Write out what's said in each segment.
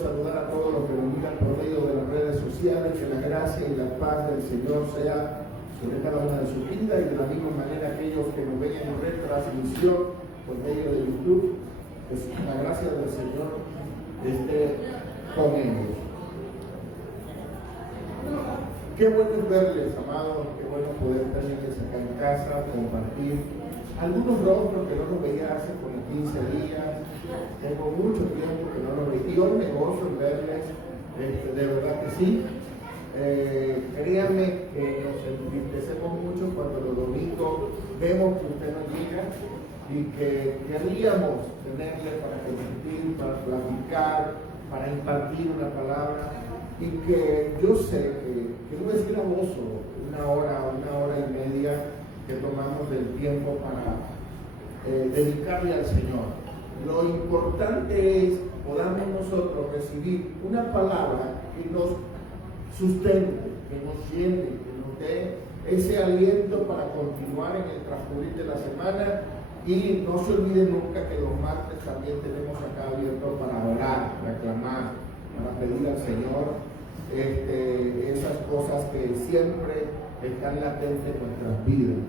saludar a todos los que nos miran por medio de las redes sociales. Que la gracia y la paz del Señor sea sobre cada una de sus vidas, y de la misma manera aquellos que nos ven en retransmisión por medio de YouTube, pues la gracia del Señor esté con ellos. Qué bueno es verles, amados, qué bueno poder tenerles acá en casa, compartir algunos rostros que no los veía hace como 15 días. Tengo mucho tiempo que no los veía y hoy me gozo en verles, de verdad que sí. Créanme que nos entristecemos mucho cuando los domingos vemos que usted nos llega y que queríamos tenerle para compartir, para platicar, para impartir una palabra, y que yo sé que no es gravoso una hora y media que tomamos del tiempo para dedicarle al Señor. Lo importante es podamos nosotros recibir una palabra que nos sustente, que nos llene, que nos dé ese aliento para continuar en el transcurrir de la semana. Y no se olvide nunca que los martes también tenemos acá abierto para orar, para clamar, para pedir al Señor esas cosas que siempre están latentes en nuestras vidas.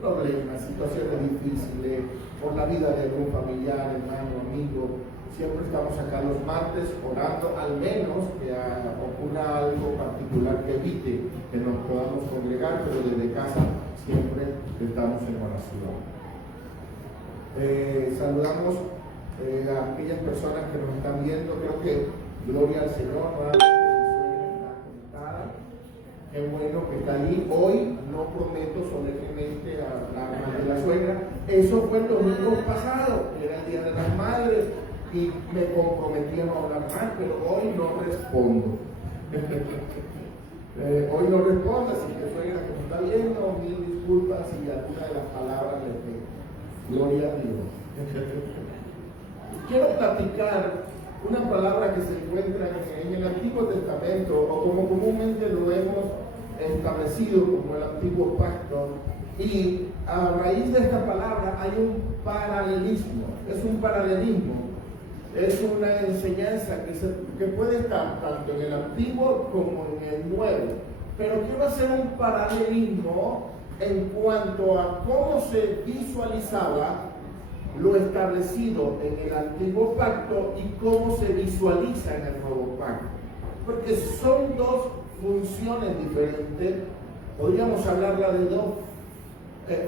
Problemas, situaciones difíciles, por la vida de algún familiar, hermano, amigo. Siempre estamos acá los martes orando, al menos que ocurra algo particular que evite que nos podamos congregar, pero desde casa siempre estamos en oración. Saludamos a aquellas personas que nos están viendo. Creo que gloria al Señor, ¿verdad? Mi suegra está conectada. Qué bueno que está allí. Hoy no prometo solemnemente hablar más de la suegra. Eso fue el domingo pasado, era el Día de las Madres, y me comprometí a no hablar más, pero hoy no respondo. Hoy no respondo, así que suegra que me está viendo, mil disculpas y alguna de las palabras le tengo. Gloria a Dios. Quiero platicar una palabra que se encuentra en el Antiguo Testamento, o como comúnmente lo hemos establecido como el Antiguo Pacto, y a raíz de esta palabra hay un paralelismo. Es un paralelismo, es una enseñanza que puede estar tanto en el Antiguo como en el Nuevo, pero quiero hacer un paralelismo en cuanto a cómo se visualizaba lo establecido en el Antiguo Pacto y cómo se visualiza en el Nuevo Pacto, porque son dos funciones diferentes. Podríamos hablarla de dos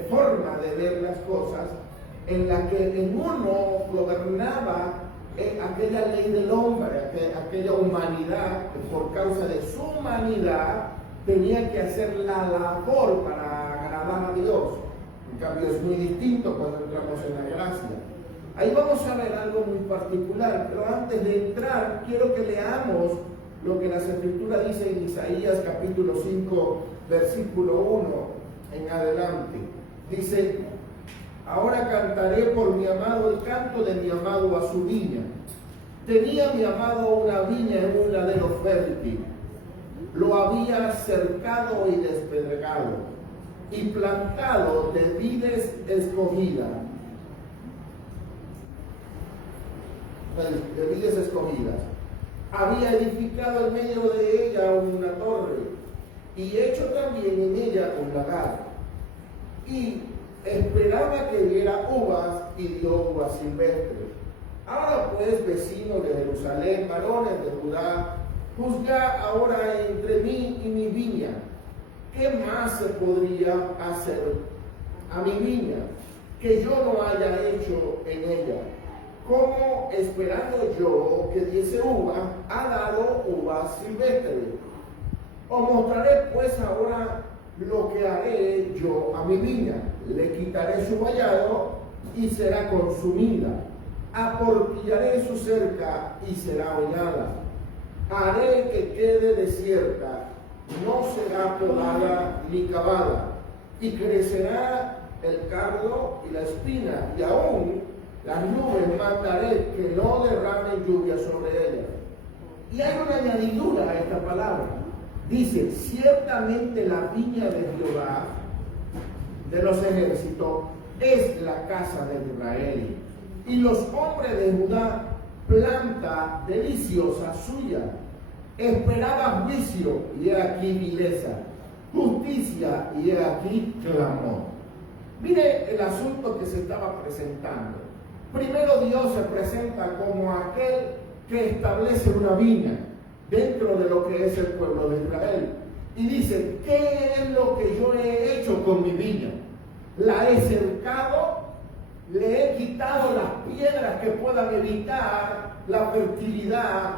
formas de ver las cosas, en la que en uno gobernaba aquella ley del hombre, aquella humanidad que por causa de su humanidad tenía que hacer la labor para agradar a Dios. En cambio es muy distinto cuando entramos en la gracia. Ahí vamos a ver algo muy particular, pero antes de entrar quiero que leamos lo que las Escrituras dicen en Isaías capítulo 5 versículo 1 en adelante. Dice: ahora cantaré por mi amado el canto de mi amado a su viña. Tenía mi amado una viña en un ladero fértil. Lo había cercado y despedregado, y plantado de vides escogidas. Había edificado en medio de ella una torre, y hecho también en ella un lagar. Y esperaba que diera uvas, y dio uvas silvestres. Ahora pues, vecinos de Jerusalén, varones de Judá, juzgad ahora entre mí y mi viña. ¿Qué más se podría hacer a mi viña que yo no haya hecho en ella? Como esperando yo que diese uva, ha dado uvas silvestres. Os mostraré pues ahora lo que haré yo a mi viña. Le quitaré su vallado y será consumida. Aportillaré su cerca y será hollada. Haré que quede desierta, no será podada ni cavada, y crecerá el cardo y la espina, y aún las nubes mandaré que no derramen lluvia sobre ellas. Y hay una añadidura a esta palabra. Dice: ciertamente la viña de Jehová de los ejércitos es la casa de Israel, y los hombres de Judá planta deliciosa suya. Esperaba juicio, y he aquí vileza. Justicia, y he aquí clamor. Mire el asunto que se estaba presentando. Primero, Dios se presenta como aquel que establece una viña dentro de lo que es el pueblo de Israel. Y dice, ¿qué es lo que yo he hecho con mi viña? La he cercado, le he quitado las piedras que puedan evitar la fertilidad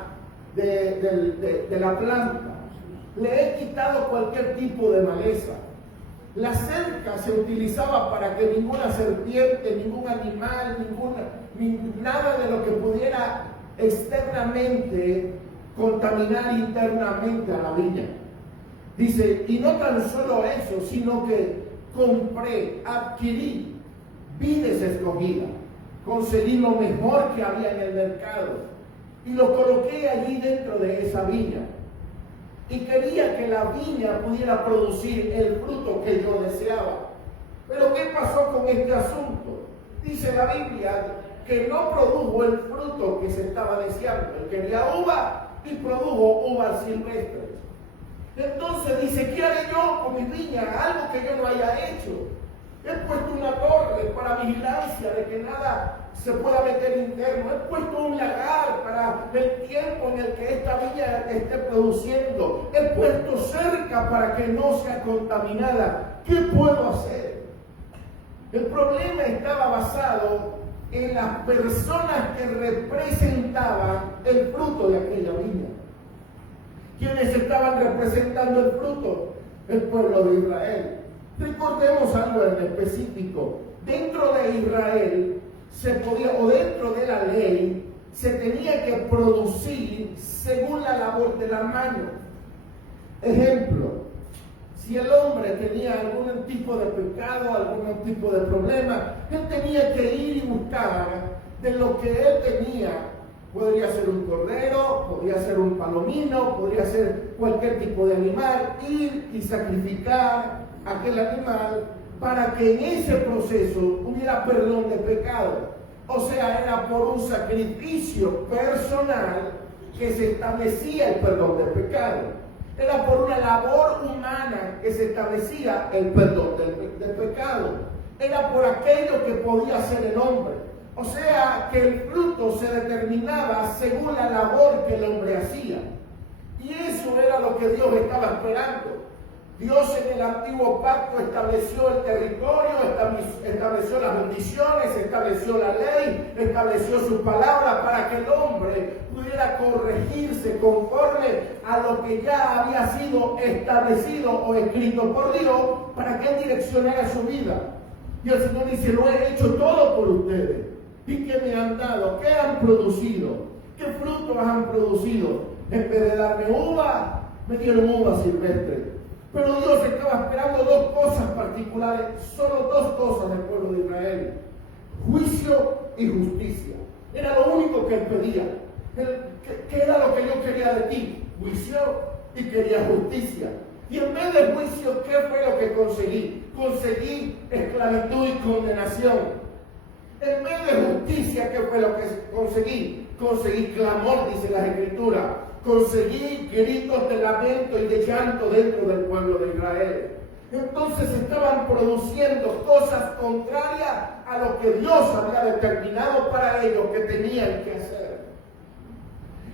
de la planta. Le he quitado cualquier tipo de maleza. La cerca se utilizaba para que ninguna serpiente, ningún animal, nada de lo que pudiera externamente contaminar internamente a la viña. Dice, y no tan solo eso, sino que adquirí vides escogidas, conseguí lo mejor que había en el mercado y lo coloqué allí dentro de esa viña. Y quería que la viña pudiera producir el fruto que yo deseaba. Pero ¿qué pasó con este asunto? Dice la Biblia que no produjo el fruto que se estaba deseando. Él quería uva y produjo uvas silvestres. Entonces dice, ¿qué haré yo con mi viña? Algo que yo no haya hecho. He puesto una torre para vigilancia de que nada se pueda meter interno. He puesto un lagar para el tiempo en el que esta viña esté produciendo. He puesto cerca para que no sea contaminada. ¿Qué puedo hacer? El problema estaba basado en las personas que representaban el fruto de aquella viña. ¿Quiénes estaban representando el fruto? El pueblo de Israel. Recordemos algo en específico. Dentro de Israel se podía, o dentro de la ley, se tenía que producir según la labor de la mano. Ejemplo, si el hombre tenía algún tipo de pecado, algún tipo de problema, él tenía que ir y buscar de lo que él tenía. Podría ser un cordero, podría ser un palomino, podría ser cualquier tipo de animal, ir y sacrificar aquel animal para que en ese proceso hubiera perdón de pecado. O sea, era por un sacrificio personal que se establecía el perdón de pecado. Era por una labor humana que se establecía el perdón de pecado. Era por aquello que podía hacer el hombre. O sea, que el fruto se determinaba según la labor que el hombre hacía. Y eso era lo que Dios estaba esperando. Dios en el antiguo pacto estableció el territorio, estableció las bendiciones, estableció la ley, estableció su palabra para que el hombre pudiera corregirse conforme a lo que ya había sido establecido o escrito por Dios para que él direccionara su vida. Y el Señor dice, lo he hecho todo por ustedes. ¿Y qué me han dado? ¿Qué han producido? ¿Qué frutos han producido? En vez de darme uva, me dieron uva silvestre. Pero Dios estaba esperando dos cosas particulares, solo dos cosas del pueblo de Israel: juicio y justicia. Era lo único que él pedía. ¿Qué era lo que yo quería de ti? Juicio y quería justicia. Y en vez de juicio, ¿qué fue lo que conseguí? Conseguí esclavitud y condenación. En vez de justicia, ¿qué fue lo que conseguí? Conseguí clamor, dice las Escrituras. Conseguí gritos de lamento y de llanto dentro del pueblo de Israel. Entonces estaban produciendo cosas contrarias a lo que Dios había determinado para ellos que tenían que hacer.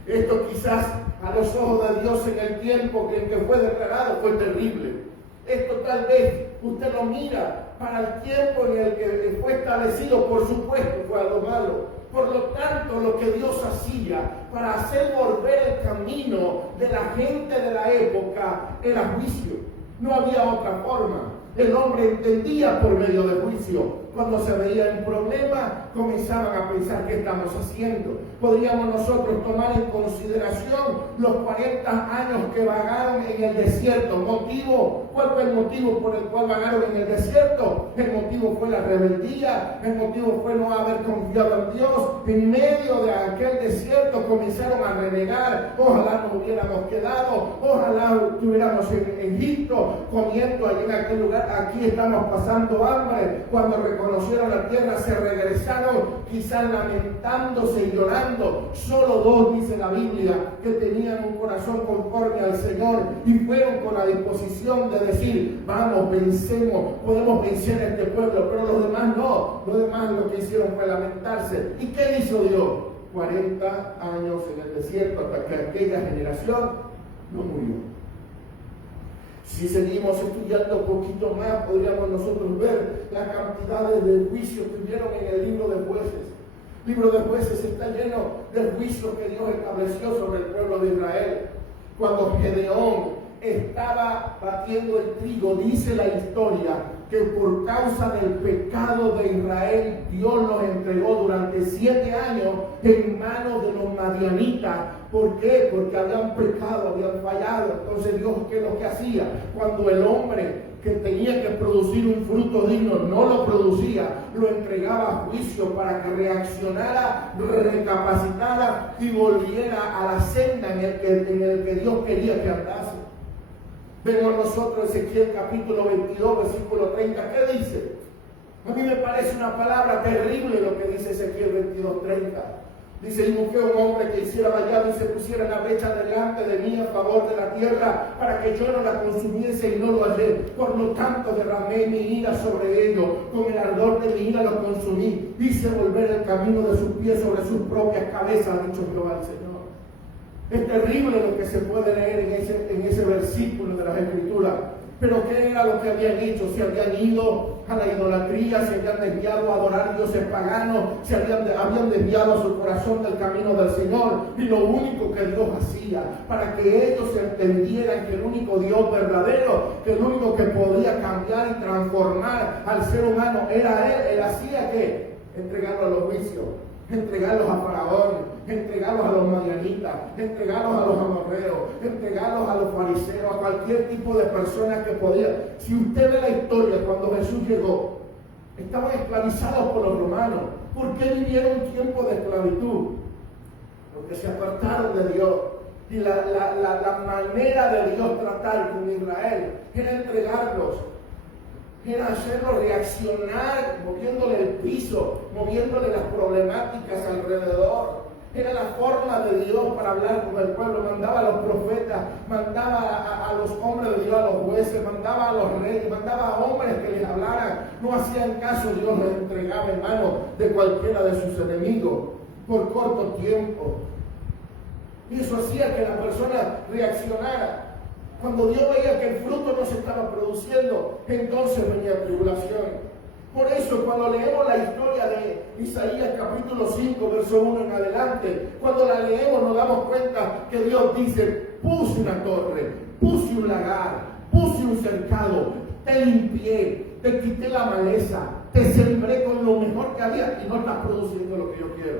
Esto quizás a los ojos de Dios en el tiempo en que fue declarado fue terrible. Esto tal vez usted lo mira para el tiempo en el que fue establecido, por supuesto, fue algo malo. Por lo tanto, lo que Dios hacía para hacer volver el camino de la gente de la época era juicio. No había otra forma. El hombre entendía por medio de juicio. Cuando se veía un problema, comenzaban a pensar qué estamos haciendo. Podríamos nosotros tomar en consideración los 40 años que vagaron en el desierto. ¿Motivo? ¿Cuál fue el motivo por el cual vagaron en el desierto? El motivo fue la rebeldía. El motivo fue no haber confiado en Dios. En medio de aquel desierto comenzaron a renegar. Ojalá nos hubiéramos quedado. Ojalá estuviéramos en Egipto comiendo allí en aquel lugar. Aquí estamos pasando hambre. Cuando recordamos conocieron la tierra se regresaron quizás lamentándose y llorando. Solo 2 dice la Biblia que tenían un corazón conforme al Señor y fueron con la disposición de decir, vamos, vencemos, podemos vencer a este pueblo, pero los demás no. Los demás lo que hicieron fue lamentarse. ¿Y qué hizo Dios? 40 años en el desierto hasta que aquella generación no murió. Si seguimos estudiando un poquito más, podríamos nosotros ver las cantidades de juicios que hubieron en el libro de Jueces. El libro de Jueces está lleno de juicios que Dios estableció sobre el pueblo de Israel. Cuando Gedeón estaba batiendo el trigo, dice la historia que por causa del pecado de Israel, Dios los entregó durante 7 años en manos de los madianitas. ¿Por qué? Porque habían pecado, habían fallado. Entonces Dios, ¿qué es lo que hacía? Cuando el hombre que tenía que producir un fruto digno no lo producía, lo entregaba a juicio para que reaccionara, recapacitara y volviera a la senda en el que Dios quería que andase. Vemos nosotros Ezequiel capítulo 22, versículo 30. ¿Qué dice? A mí me parece una palabra terrible lo que dice Ezequiel 22, 30. Dice, y busqué un hombre que hiciera vallado y se pusiera en la brecha delante de mí a favor de la tierra, para que yo no la consumiese y no lo hallé. Por lo tanto derramé mi ira sobre ellos, con el ardor de mi ira los consumí. Hice volver el camino de sus pies sobre sus propias cabezas, ha dicho Jehová el Señor. Es terrible lo que se puede leer en ese versículo de las Escrituras. Pero ¿qué era lo que habían hecho? Se habían ido a la idolatría, se habían desviado a adorar dioses paganos, habían desviado su corazón del camino del Señor. Y lo único que Dios hacía para que ellos entendieran que el único Dios verdadero, que el único que podía cambiar y transformar al ser humano era Él hacía que entregarlo a los juicios, entregarlos a Faraón, entregarlos a los madianitas, entregarlos a los amorreos, entregarlos a los fariseos, a cualquier tipo de persona que podía. Si usted ve la historia, cuando Jesús llegó, estaban esclavizados por los romanos. ¿Por qué vivieron un tiempo de esclavitud? Porque se apartaron de Dios. Y la manera de Dios tratar con Israel era entregarlos, era hacerlo reaccionar, moviéndole el piso, moviéndole las problemáticas alrededor. Era la forma de Dios para hablar con el pueblo. Mandaba a los profetas, mandaba a los hombres de Dios, a los jueces, mandaba a los reyes, mandaba a hombres que les hablaran. No hacían caso, Dios les entregaba en manos de cualquiera de sus enemigos por corto tiempo. Y eso hacía que la persona reaccionara. Cuando Dios veía que el fruto no se estaba produciendo, entonces venía tribulación. Por eso, cuando leemos la historia de Isaías capítulo 5, verso 1 en adelante, cuando la leemos nos damos cuenta que Dios dice, puse una torre, puse un lagar, puse un cercado, te limpié, te quité la maleza, te sembré con lo mejor que había y no estás produciendo lo que yo quiero.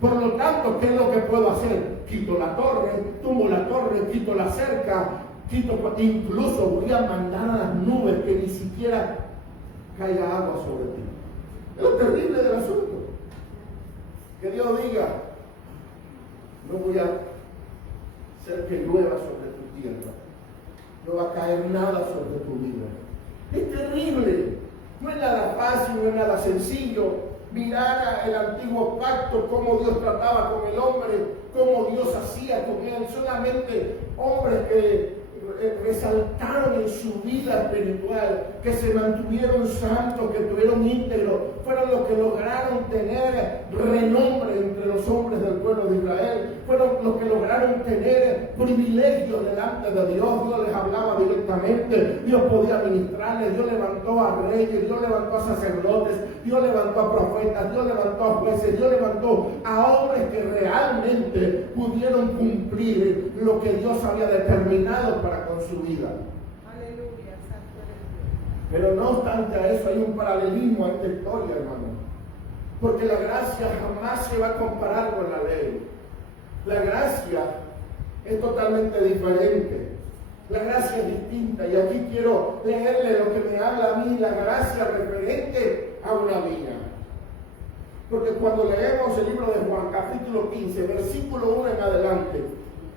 Por lo tanto, ¿qué es lo que puedo hacer? Quito la torre, tumbo la torre, quito la cerca, incluso voy a mandar a las nubes que ni siquiera caiga agua sobre ti. Es lo terrible del asunto. Que Dios diga, no voy a hacer que llueva sobre tu tierra, no va a caer nada sobre tu vida. Es terrible. No es nada fácil, no es nada sencillo. Mirar el antiguo pacto, cómo Dios trataba con el hombre, cómo Dios hacía con él. Solamente hombres que resaltaron en su vida espiritual, que se mantuvieron santos, que tuvieron íntegros, fueron los que lograron tener renombre entre los hombres del pueblo de Israel, fueron los que lograron tener privilegios delante de Dios. Dios les hablaba directamente, Dios podía ministrarles, Dios levantó a reyes, Dios levantó a sacerdotes, Dios levantó a profetas, Dios levantó a jueces, Dios levantó a hombres que realmente pudieron cumplir lo que Dios había determinado para con su vida. Aleluya, santo eres Dios. Pero no obstante a eso hay un paralelismo a esta historia, hermano. Porque la gracia jamás se va a comparar con la ley. La gracia es totalmente diferente. La gracia es distinta. Y aquí quiero leerle lo que me habla a mí, la gracia referente a una vida. Porque cuando leemos el libro de Juan, capítulo 15, versículo 1 en adelante,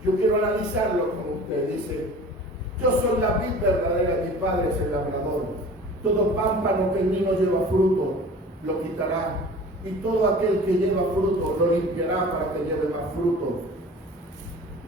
yo quiero analizarlo con usted. Dice, yo soy la vid verdadera y mi padre es el labrador. Todo pámpano que en mí no lleva fruto, lo quitará. Y todo aquel que lleva fruto lo limpiará para que lleve más fruto.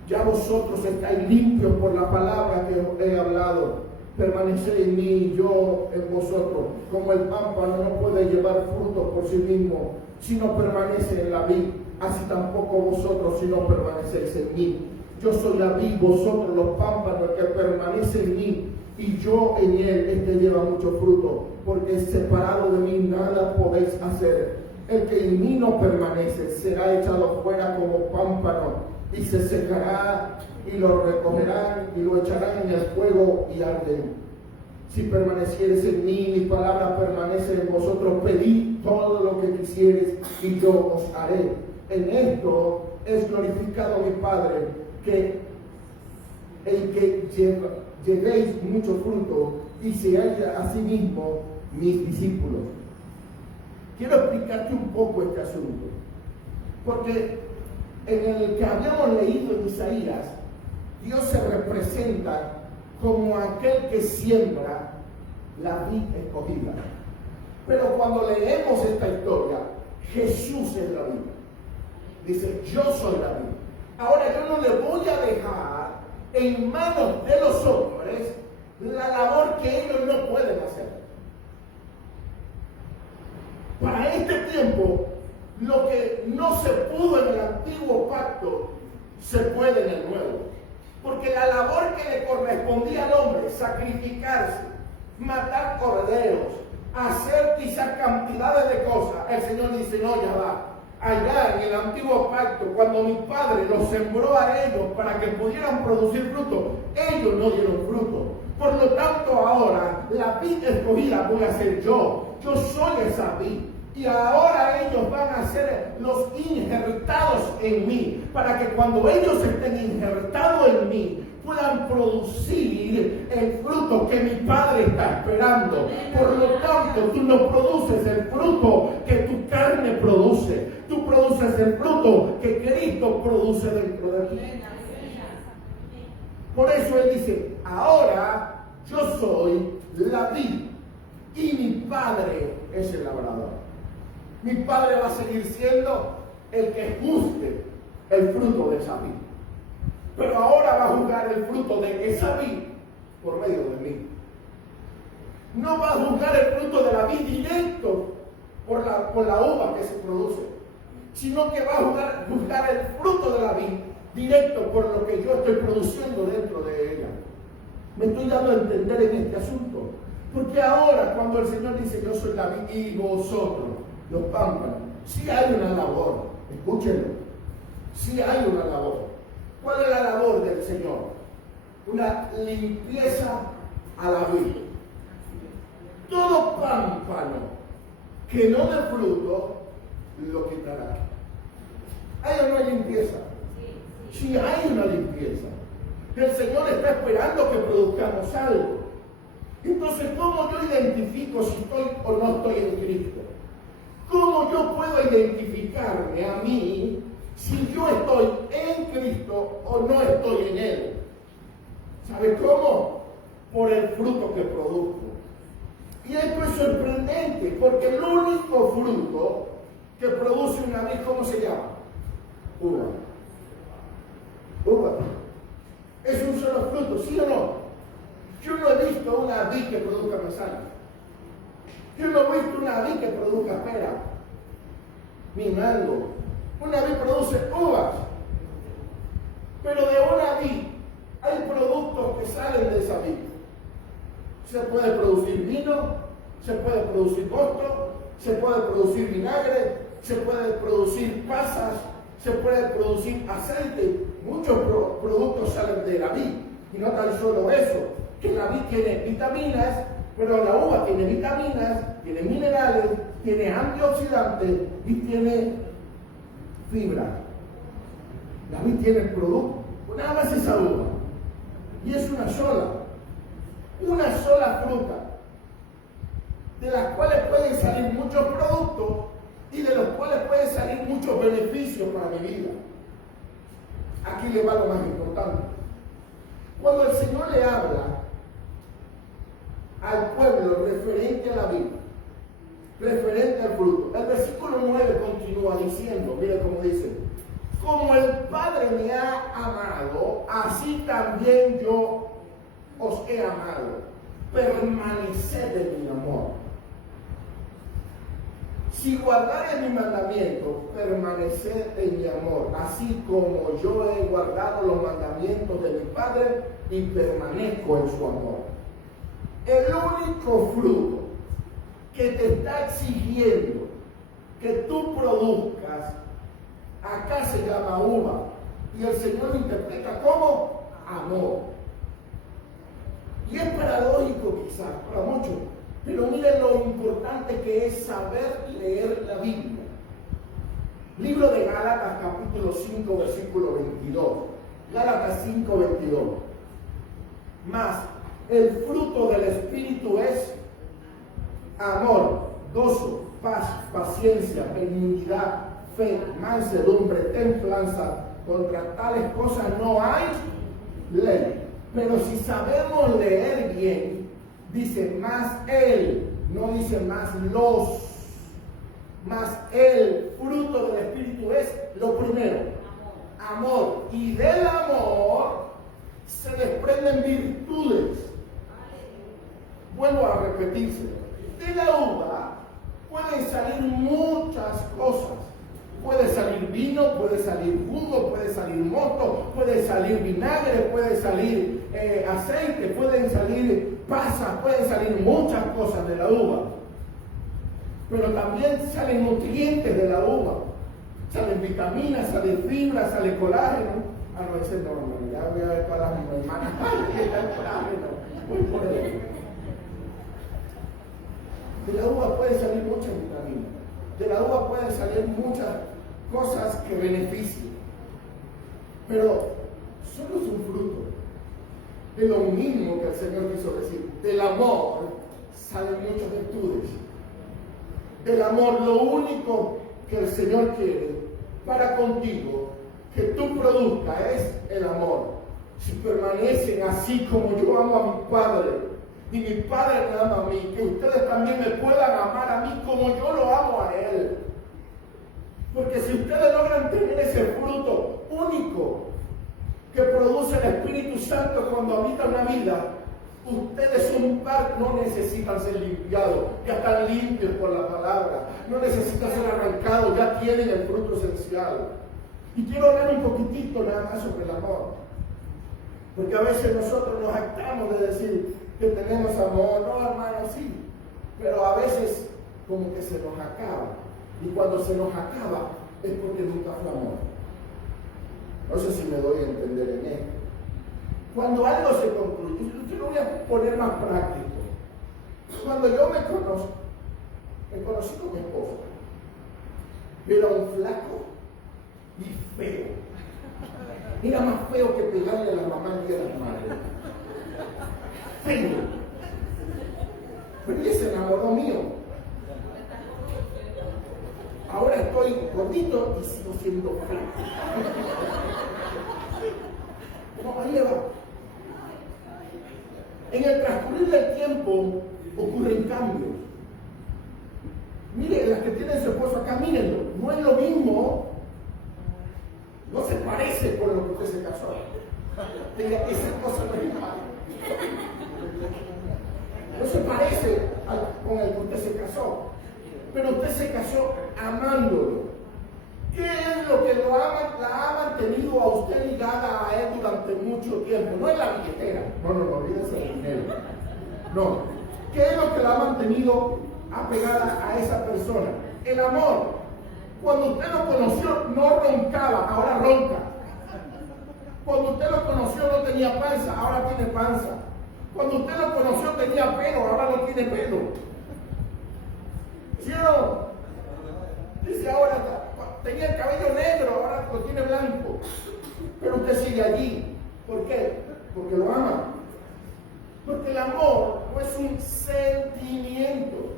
Ya vosotros estáis limpios por la palabra que os he hablado. Permaneced en mí y yo en vosotros. Como el pámpano no puede llevar fruto por sí mismo si no permanece en la vid, así tampoco vosotros si no permanecéis en mí. Yo soy la vid, vosotros los pámpanos, el que permanece en mí y yo en él, este lleva mucho fruto, porque separado de mí nada podéis hacer. El que en mí no permanece será echado fuera como pámpano y se secará, y lo recogerán y lo echarán en el fuego y arden. Si permanecieres en mí, mi palabra permanece en vosotros, pedid todo lo que quisieres y yo os haré. En esto es glorificado mi Padre, que el que llevéis mucho fruto y seáis asimismo mis discípulos. Quiero explicarte un poco este asunto, porque en el que habíamos leído en Isaías, Dios se representa como aquel que siembra la vid escogida. Pero cuando leemos esta historia, Jesús es la vid. Dice, yo soy la vid. Ahora yo no le voy a dejar en manos de los hombres la labor que ellos no pueden hacer. Para este tiempo, lo que no se pudo en el antiguo pacto, se puede en el nuevo. Porque la labor que le correspondía al hombre, sacrificarse, matar corderos, hacer quizás cantidades de cosas, el Señor dice, no, ya va. Allá en el antiguo pacto, cuando mi Padre los sembró a ellos para que pudieran producir fruto, ellos no dieron fruto. Por lo tanto, ahora, la vid escogida voy a ser yo. Yo soy esa vid. Y ahora ellos van a ser los injertados en mí, para que cuando ellos estén injertados en mí, puedan producir el fruto que mi Padre está esperando. Por lo tanto, tú no produces el fruto que tu carne produce, tú produces el fruto que Cristo produce dentro de ti. Por eso Él dice, ahora yo soy la vid y mi Padre es el labrador. Mi Padre va a seguir siendo el que juzgue el fruto de esa vid. Pero ahora va a juzgar el fruto de esa vid por medio de mí. No va a juzgar el fruto de la vid directo por la uva que se produce, sino que va a juzgar el fruto de la vid directo por lo que yo estoy produciendo dentro de ella. Me estoy dando a entender en este asunto. Porque ahora cuando el Señor dice yo soy la vid y vosotros los pámpanos, sí hay una labor, escúchenlo, sí hay una labor. ¿Cuál es la labor del Señor? Una limpieza a la vid. Todo pámpano que no dé fruto, lo quitará. ¿Hay o no hay limpieza? Sí hay una limpieza. El Señor está esperando que produzcamos algo. Entonces, ¿cómo yo identifico si estoy o no estoy en Cristo? ¿Cómo yo puedo identificarme a mí si yo estoy en Cristo o no estoy en Él? ¿Sabe cómo? Por el fruto que produzco. Y esto es sorprendente, porque el único fruto que produce una vid, ¿cómo se llama? Uva. Uva. Es un solo fruto, ¿sí o no? Yo no he visto una vid que produzca manzana. Yo no he visto una vid que produzca pera, ni mango. Una vid produce uvas. Pero de una vid hay productos que salen de esa vid. Se puede producir vino, se puede producir mosto, se puede producir vinagre, se puede producir pasas, se puede producir aceite. Muchos productos salen de la vid. Y no tan solo eso, que la vid tiene vitaminas, pero la uva tiene vitaminas, tiene minerales, tiene antioxidantes y tiene fibra. La vid tiene el producto, nada más esa uva. Y es una sola fruta, de las cuales pueden salir muchos productos y de los cuales pueden salir muchos beneficios para mi vida. Aquí le va lo más importante. Cuando el Señor le habla al pueblo referente a la vid, referente al fruto. El versículo 9 continúa diciendo, mire cómo dice, como el Padre me ha amado, así también yo os he amado. Permaneced en mi amor. Si guardareis mi mandamiento, permaneced en mi amor, así como yo he guardado los mandamientos de mi Padre y permanezco en su amor. El único fruto que te está exigiendo que tú produzcas, acá se llama uva, y el Señor lo interpreta como amor. Y es paradójico quizás para muchos, pero miren lo importante que es saber leer la Biblia. Libro de Gálatas, capítulo 5, versículo 22. Gálatas 5, 22. Mas el fruto del Espíritu es amor, gozo, paz, paciencia, benignidad, fe, mansedumbre, templanza. Contra tales cosas no hay ley. Pero si sabemos leer bien, dice más él, no dice más los. Más el fruto del Espíritu es lo primero, amor. Y del amor se desprenden virtudes. Vuelvo a repetirse. De la uva pueden salir muchas cosas. Puede salir vino, puede salir jugo, puede salir mosto, puede salir vinagre, puede salir aceite, pueden salir pasas, pueden salir muchas cosas de la uva. Pero también salen nutrientes de la uva. Salen vitaminas, salen fibras, sale colágeno. Ah, no, ese no, ya voy a ver todas las hermanas. ¡Ay, qué tal colágeno! Voy por él. De la uva pueden salir muchas vitaminas. De la uva pueden salir muchas cosas que beneficien. Pero solo es un fruto. Es lo mismo que el Señor quiso decir. Del amor salen muchas virtudes. Del amor, lo único que el Señor quiere para contigo, que tú produzcas, es el amor. Si permanecen así como yo amo a mi Padre, y mi Padre me ama a mí, que ustedes también me puedan amar a mí como yo lo amo a Él. Porque si ustedes logran tener ese fruto único que produce el Espíritu Santo cuando habita una vida, ustedes son parte, no necesitan ser limpiados, ya están limpios por la palabra, no necesitan ser arrancados, ya tienen el fruto esencial. Y quiero hablar un poquitito nada más sobre el amor, porque a veces nosotros nos jactamos de decir que tenemos amor, no hermano, sí, pero a veces como que se nos acaba, y cuando se nos acaba es porque nunca fue amor. No sé si me doy a entender en esto. Cuando algo se concluye, yo lo voy a poner más práctico. Cuando yo me conocí con mi esposa, era un flaco y feo. Era más feo que pegarle a la mamá y a las madres. Feo. Pero ella se enamoró mío. Ahora estoy gordito y sigo siendo flaco. No, ahí va. En el transcurrir del tiempo ocurren cambios. Miren, las que tienen su esposo acá, mírenlo. No es lo mismo. No se parece con lo que usted se casó. Esa cosa no es igual. No se parece con el que usted se casó. Pero usted se casó amándolo. ¿Qué es lo que la ha mantenido a usted ligada a él durante mucho tiempo? No es la billetera. No, olvídese del dinero. No. ¿Qué es lo que la ha mantenido apegada a esa persona? El amor. Cuando usted lo conoció, no roncaba, ahora ronca. Cuando usted lo conoció, no tenía panza, ahora tiene panza. Cuando usted lo conoció, tenía pelo, ahora no tiene pelo. ¿Sí o no? Dice ahora, tenía el cabello negro, ahora lo tiene blanco. Pero usted sigue allí. ¿Por qué? Porque lo ama. Porque el amor no es un sentimiento,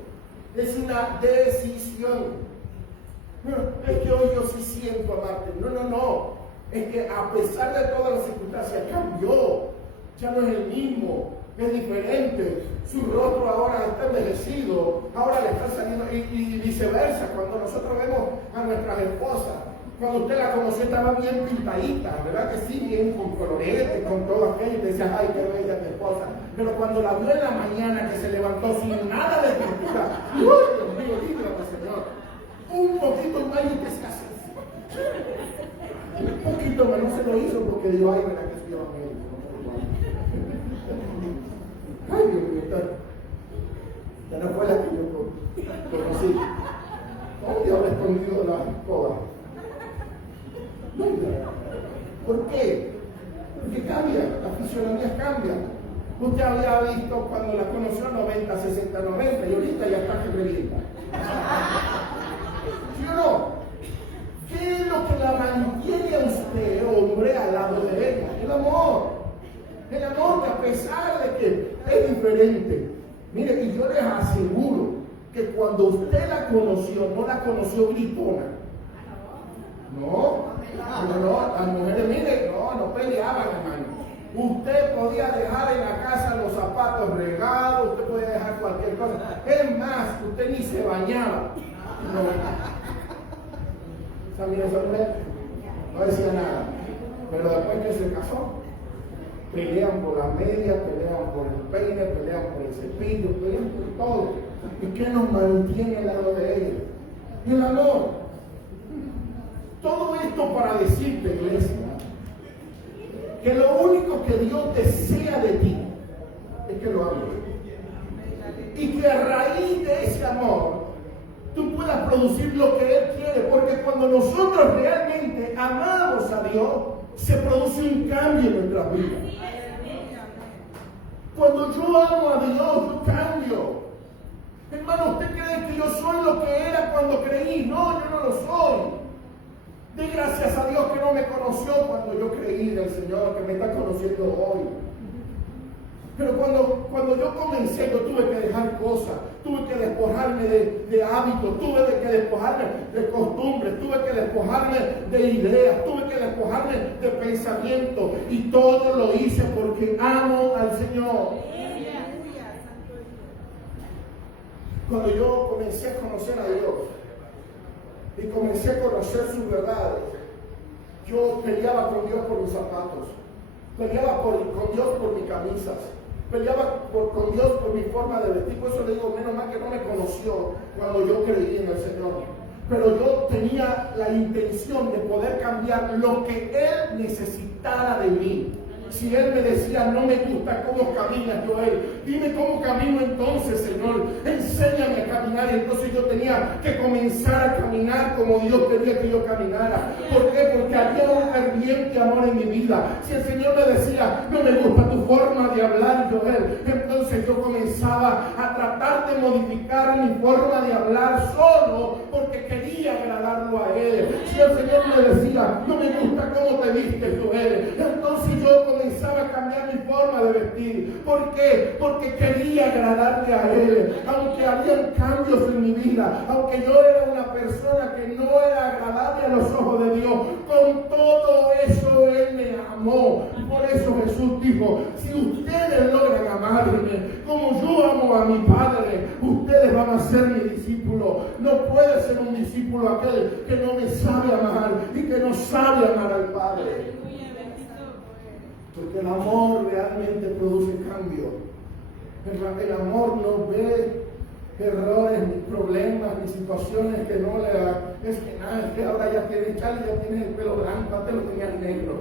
es una decisión. No, es que hoy yo sí siento amarte. No. Es que a pesar de todas las circunstancias, cambió. Ya no es el mismo, es diferente. Su rostro ahora está envejecido, ahora le están saliendo y viceversa, cuando nosotros vemos a nuestras esposas, cuando usted la conoció estaba bien pintadita, ¿verdad que sí? Bien con colorete, con todo aquello, y te decías, ay, qué bella mi esposa. Pero cuando la vio en la mañana que se levantó sin nada de pintura, ¡uy, Dios mío, líbrame, Señor! Un poquito más y usted se hace. Un poquito menos se lo hizo porque dijo, ay, ¿verdad que soy evangélico? Ay, Dios mío, esta no fue la que yo conocí. ¿Dónde habrá escondido la escoba? ¿Por qué? Porque cambia, las fisionomías cambian. Usted había visto cuando la conoció 90, 60, 90 y ahorita ya está que revienta. ¿Sí o no? ¿Qué es lo que la mantiene a usted, hombre, al lado de ella? El amor. El amor que a pesar de que es diferente. Mire, y yo les aseguro que cuando usted la conoció, no la conoció gritona. No, las mujeres, mire, no peleaban, hermano. Usted podía dejar en la casa los zapatos regados, usted podía dejar cualquier cosa. Es más, usted ni se bañaba. No. O sea, mire, esa mujer no decía nada. Pero después que se casó, pelean por las medias, pelean por el peine, pelean por el cepillo, pelean por todo. ¿Y qué nos mantiene al lado de ella? El amor. Todo esto para decirte, iglesia, que lo único que Dios desea de ti es que lo ames. Y que a raíz de ese amor tú puedas producir lo que Él quiere. Porque cuando nosotros realmente amamos a Dios, se produce un cambio en nuestras vidas. Cuando yo amo a Dios, yo cambio. Hermano, ¿usted cree que yo soy lo que era cuando creí? No, yo no lo soy. De gracias a Dios que no me conoció cuando yo creí en el Señor, que me está conociendo hoy. Pero cuando yo comencé, yo tuve que dejar cosas, tuve que despojarme de hábitos, tuve que despojarme de costumbres, tuve que despojarme de ideas, tuve que despojarme de pensamientos, y todo lo hice porque amo al Señor. Cuando yo comencé a conocer a Dios y comencé a conocer sus verdades, yo peleaba con Dios por mis zapatos, peleaba con Dios por mis camisas, peleaba con Dios por mi forma de vestir. Por eso le digo, menos mal que no me conoció cuando yo creí en el Señor. Pero yo tenía la intención de poder cambiar lo que Él necesitara de mí. Si Él me decía, no me gusta cómo caminas, Joel, dime cómo camino entonces, Señor, enséñame a caminar. Y entonces yo tenía que comenzar a caminar como Dios quería que yo caminara. ¿Por qué? Porque había un ferviente amor en mi vida. Si el Señor me decía, no me gusta tu forma de hablar, Joel, entonces yo comenzaba a tratar de modificar mi forma de hablar solo porque quería agradarlo a Él. Si el Señor me decía, no me gusta cómo te vistes, Joel, entonces yo comenzaba a cambiar mi forma de vestir. ¿Por qué? Porque quería agradarle a Él. Aunque había cambios en mi vida, aunque yo era una persona que no era agradable a los ojos de Dios, con todo eso Él me amó. Por eso Jesús dijo, si ustedes logran amarme como yo amo a mi Padre, ustedes van a ser mi discípulo. No puede ser un discípulo aquel que no me sabe amar y que no sabe amar al Padre. Porque el amor realmente produce cambio. El amor no ve errores, ni problemas, ni situaciones que no le da. Es que nada, es que ahora ya tiene, Charlie ya tiene el pelo blanco, antes lo tenía negro.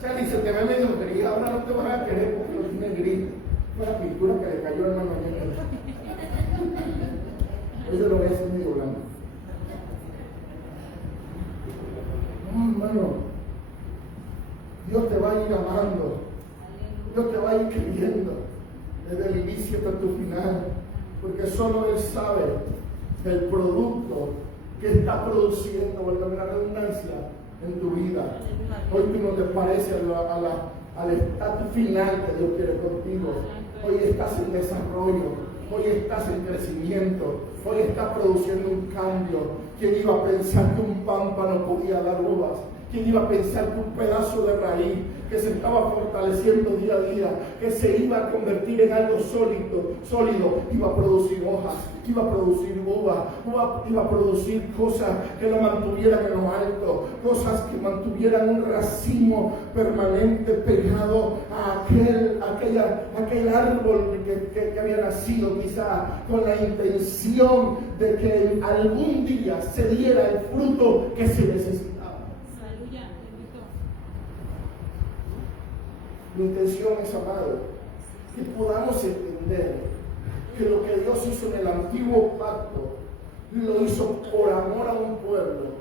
Charlie se te ve medio gris, ahora no te vas a querer porque lo tiene gris. Fue la pintura que le cayó al hermano ayer. Eso lo voy a hacer medio blanco. No, hermano. Dios te va a ir amando, Dios te va a ir queriendo desde el inicio hasta tu final, porque solo Él sabe del producto que está produciendo, valga la redundancia, en tu vida. Hoy tú no te pareces al estatus final que Dios quiere contigo. Hoy estás en desarrollo, hoy estás en crecimiento, hoy estás produciendo un cambio. ¿Quién iba a pensar que un pámpano podía dar uvas? ¿Quién iba a pensar que un pedazo de raíz que se estaba fortaleciendo día a día, que se iba a convertir en algo sólido, iba a producir hojas, iba a producir uvas, iba a producir cosas que lo mantuvieran en lo alto, cosas que mantuvieran un racimo permanente pegado a aquel árbol que había nacido quizá con la intención de que algún día se diera el fruto que se necesitaba? Mi intención es, amado, que podamos entender que lo que Dios hizo en el antiguo pacto, lo hizo por amor a un pueblo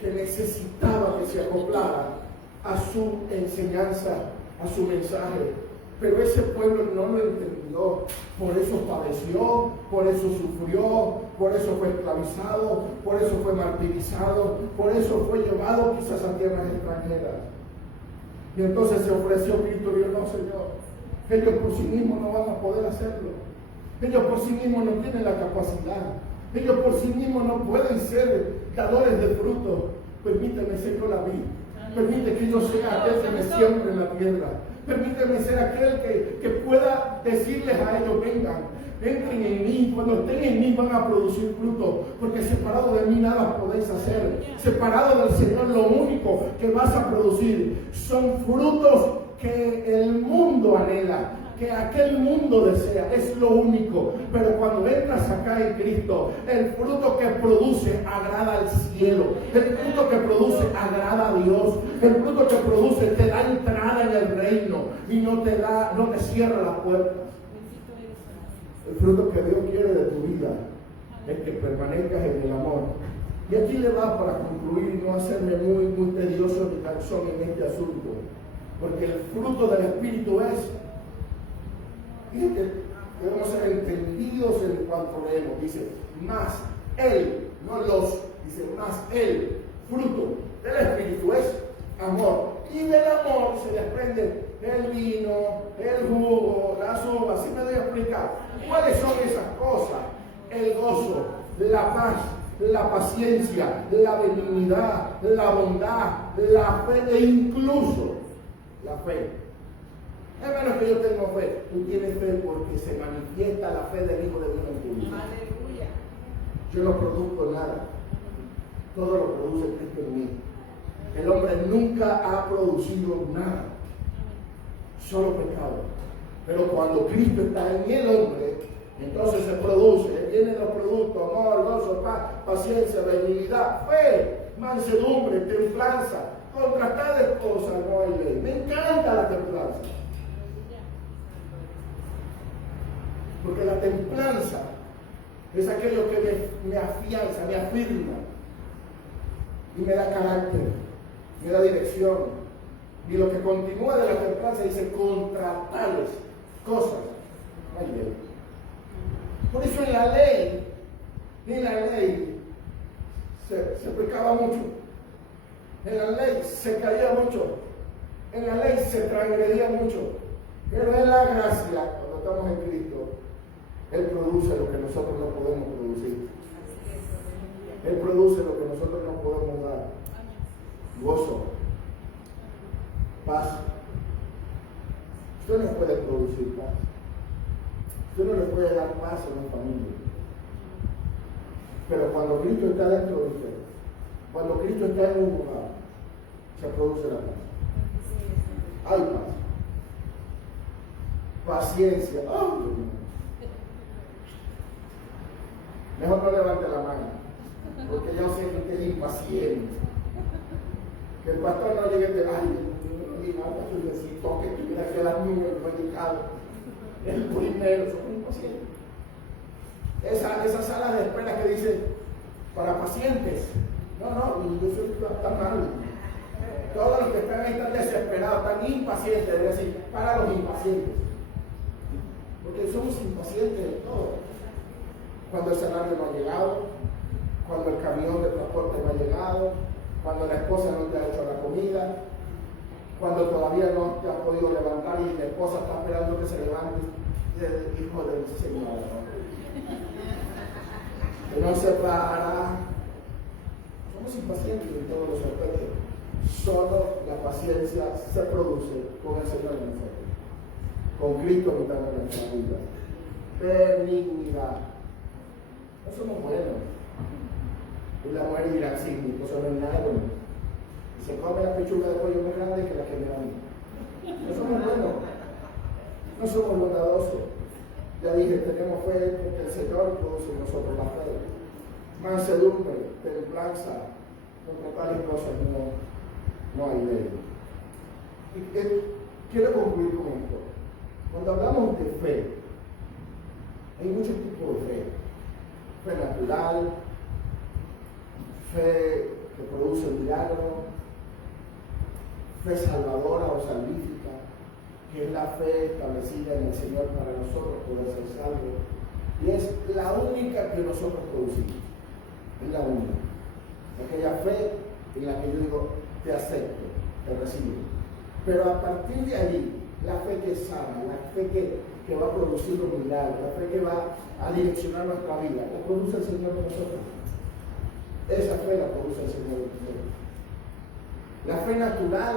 que necesitaba que se acoplara a su enseñanza, a su mensaje. Pero ese pueblo no lo entendió, por eso padeció, por eso sufrió, por eso fue esclavizado, por eso fue martirizado, por eso fue llevado quizás a tierras extranjeras. Y entonces se ofreció Cristo y dijo: no, Señor, ellos por sí mismos no van a poder hacerlo. Ellos por sí mismos no tienen la capacidad. Ellos por sí mismos no pueden ser dadores de fruto. Permíteme ser yo la vida. Permite que yo sea aquel que me siembre en la tierra. Permíteme ser aquel que pueda decirles a ellos: vengan, entren en mí. Cuando estén en mí van a producir fruto, porque separado de mí nada podéis hacer. Separado del Señor, lo único que vas a producir son frutos que el mundo anhela, que aquel mundo desea. Es lo único. Pero cuando entras acá en Cristo, el fruto que produce agrada al cielo. El fruto que produce agrada a Dios. El fruto que produce te da entrada en el reino y no te cierra la puerta. El fruto que Dios quiere de tu vida es que permanezcas en el amor. Y aquí le va, para concluir y no hacerme muy tedioso ni cansón en este asunto, porque el fruto del Espíritu es, fíjate, debemos ser entendidos en cuanto leemos. Dice: más Él, no los, dice más el fruto del Espíritu es amor. Y del amor se desprende el vino, el jugo, las uvas. ¿Sí me doy a explicar? ¿Cuáles son esas cosas? El gozo, la paz, la paciencia, la benignidad, la bondad, la fe e incluso la fe. Hermanos, que yo tengo fe. Tú tienes fe porque se manifiesta la fe del Hijo de Dios en tu vida. Aleluya. Yo no produzco nada. Todo lo produce Cristo en mí. El hombre nunca ha producido nada, solo pecado. Pero cuando Cristo está en el hombre, entonces se produce, vienen los productos: amor, gozo, paz, paciencia, benignidad, fe, mansedumbre, templanza. Contra tales cosas no hay ley. Me encanta la templanza, porque la templanza es aquello que me afianza, me afirma y me da carácter, me da dirección. Y lo que continúa de la templanza dice: contra tales cosas no hay ley. Por eso en la ley se pecaba mucho, en la ley se caía mucho, en la ley se transgredía mucho. Pero en la gracia, cuando estamos en Cristo, Él produce lo que nosotros no podemos producir. Él produce lo que nosotros no podemos dar: gozo, paz. Usted no puede producir paz. Usted no le puede dar paz a una familia. Pero cuando Cristo está dentro de usted, cuando Cristo está en un lugar, se produce la paz. Hay paz. Paciencia. ¡Oh! Mejor no levante la mano, porque yo sé que usted es impaciente. Que el pastor no llegue de que tuviera que dar número predicado. El primero, son impacientes. Esa sala de espera que dice para pacientes. No, yo soy tan mal. Todos los que están ahí están desesperados, están impacientes, es decir, para los impacientes. Porque somos impacientes de todo. Cuando el salario no ha llegado, cuando el camión de transporte no ha llegado, cuando la esposa no te ha hecho la comida, cuando todavía no te has podido levantar y la esposa está esperando que se levante. Hijo del Señor, que no se para. Somos impacientes en todos los aspectos. Solo la paciencia se produce con el Señor en nosotros, con Cristo habitando en nuestra vida. Benignidad. No somos buenos. Y la mujer dirá, sí, mi esposo no es nada bueno. Y se come la pechuga de pollo más grande que la que me da a mí. No somos buenos. No somos bondadosos. Ya dije, tenemos fe porque el Señor produce en nosotros la fe. Mansedumbre, templanza, contra tales cosas no hay ley. Y quiero concluir con esto. Cuando hablamos de fe, hay muchos tipos de fe. Fe natural, fe que produce milagro, fe salvadora o salvífica, que es la fe establecida en el Señor para nosotros poder ser salvos. Y es la única que nosotros producimos. Es la única. Aquella fe en la que yo digo, te acepto, te recibo. Pero a partir de ahí, la fe que sana, la fe que va a producir un milagro, la fe que va a direccionar nuestra vida, la produce el Señor en nosotros. Esa fe la produce el Señor en nosotros. La fe natural,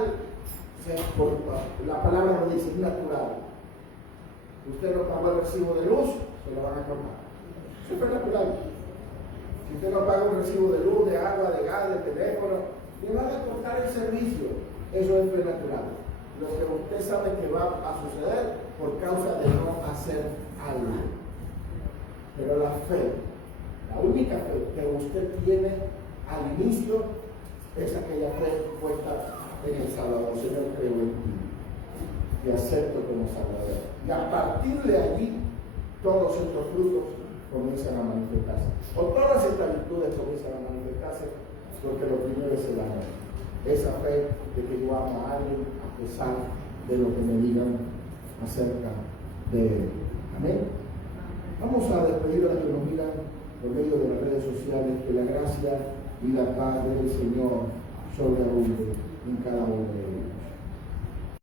la palabra nos dice, es natural. Usted no pagó el recibo de luz, se lo van a cobrar. Eso es fe natural. Si usted no paga un recibo de luz, de agua, de gas, de teléfono, le van a cortar el servicio. Eso es fe natural. Lo que usted sabe que va a suceder por causa de no hacer algo. Pero la fe, la única fe que usted tiene al inicio es aquella fe puesta en el Salvador. Señor, creo en ti. Te acepto como Salvador. Y a partir de allí, todos estos frutos comienzan a manifestarse. O todas estas virtudes comienzan a manifestarse, porque lo primero es el amor. Esa fe de que yo amo a alguien a pesar de lo que me digan acerca de él. Amén. Vamos a despedir a los que nos miran por medio de las redes sociales. Que la gracia y la paz del Señor sobreabunde